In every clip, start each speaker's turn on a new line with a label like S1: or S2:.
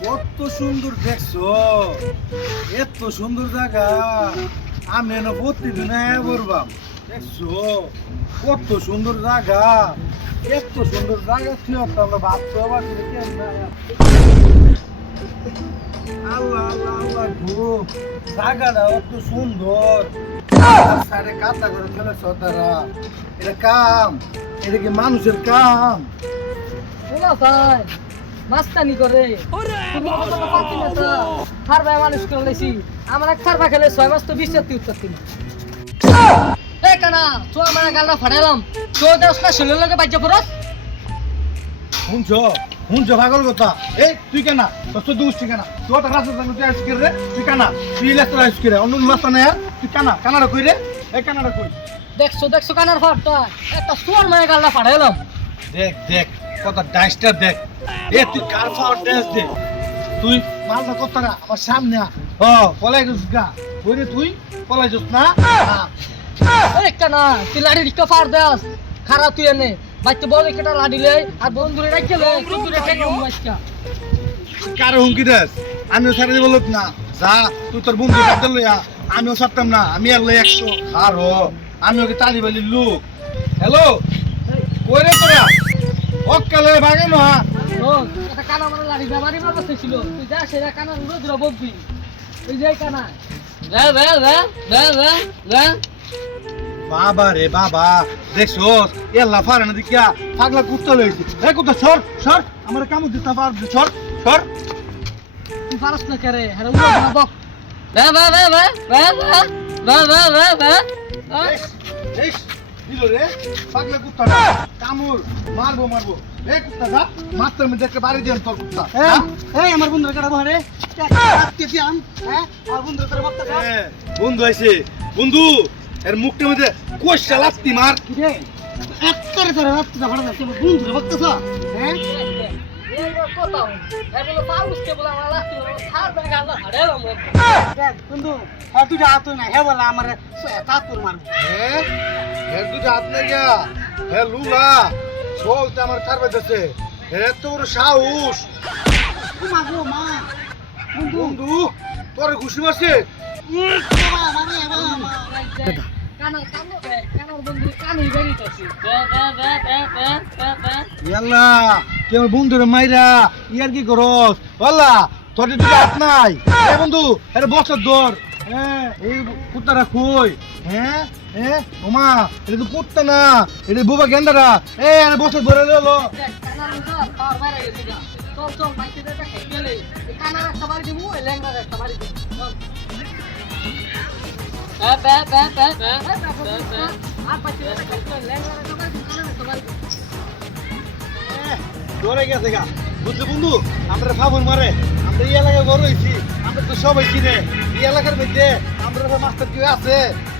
S1: কত সুন্দর দেখছ। এত সুন্দর জায়গা। আমি এনে প্রতিদিন দেখছ? কত সুন্দর জায়গা। এত সুন্দর জায়গা ছিল আমরা ভাবতে আবার আল্লাহ আল্লাহ আল্লাহ গো জায়গাটা অত সুন্দর। সাড়ে কাতা করে ফেলেছ তারা। এটা কাম এটা কি মানুষের কাম?
S2: শোনো মাস্তানি করে। খারবা মানুষ করে লেছি আমার এক খারবা খেলে ছয় মাস তো বিশ রাত্রি কানা তো আমার গালটা ফাড়াইলাম তো দেশ না শুনলে লোকে বাজ্য পড়স
S1: শুনছ শুনছ পাগল কথা। এই তুই কেনা তোর কেনা। তুই আসকি রে তুই কানা তুই অন্য মাস্তা কানা কানাডা কই রে এই কানাডা কই
S2: দেখছ দেখছ কানার ফাড়টা একটা সোয়ার মায়ের গালটা ফাড়াইলাম
S1: দেখ দেখ কত ডাইসটা দেখ। এ তুই কার পাওয়ার ড্রেস দে। তুই মালটা কত আমার সামনে আ। ও পলাই গা। কই রে তুই পলাই যাস না?
S2: এই কানা? তুই লাড়ি রিক্কা ফার দেস। খারাপ তুই এনে। বাচ্চা বড় কেটা লাড়িলে আর বন্ধুরে রাখলে বন্ধুরে কেন মাইকা
S1: কার হুমকি দেস? আমিও ছাড়ে দিব না। যা তুই তোর বন্ধু লইয়া। আমিও ছাড়তাম না। আমি আর লই একশো। আর ও আমি ওকে তালি বালি লোক। হ্যালো? কই রে তোরা? অকালে ভাগে না
S2: ও একটা কানা মানে লাড়ি ব্যবহারই ব্যবস্থা ছিল। তুই যা সেটা কানা উড়ে দূরে বকবি। ওই যে কানা রে রে রে রে রে রে।
S1: বাবা রে বাবা দেখছ এল্লা না দেখিয়া পাগলা কুত্তা লইছি এই কুত্তা সর সর আমার কামড় দিতে পারবি সর সর
S2: তুই পারস না কে রে হ্যাঁ উড়ে বক রে রে রে রে রে রে রে রে রে রে
S1: এই, দিল রে পাগলা কুত্তা কামড় মারবো মারবো এই কুত্তাটা মাত্র মধ্যে একটা বাড়ি দেন তোর কুত্তা হ্যাঁ?
S3: এই আমার বন্ধুরা কেডা বহরে একটা লাগতে হ্যাঁ আর বন্ধুরা তোর বাপ্তা
S1: বন্ধু আইছে বন্ধু এর মুখটা মধ্যে কোষটা লাগতি মার?
S3: একটারে ধরে রাস্তা যা ভাড়া যাচ্ছে বন্ধুরে বকতেছ? হ্যাঁ?
S1: হ্যাঁ?
S3: হ্যাঁ, হ্যাঁ, হ্যাঁ
S1: তোর তোর ঘুষি মারছে? বন্ধুরে মাইরা, ইয়ার কি গরস তোর নাই। বন্ধু আরে বছর দর হ্যাঁ এই কুত্তারা কই? হ্যাঁ হ্যাঁ এটা তো না, এটা ধরে ধরে গেছে গা। বুঝলি বন্ধু? আমরা ফাবন মারে। আমরা এই এলাকায় বড় হয়েছি। আমরা তো সবাই চিনে। এই এলাকার মধ্যে আমরা মাস্টার কেউ আছে।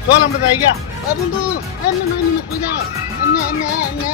S1: চল আমরা যাই গা।
S3: বন্ধু, এমনি নয় কই যা এমনি এমনি এমনি।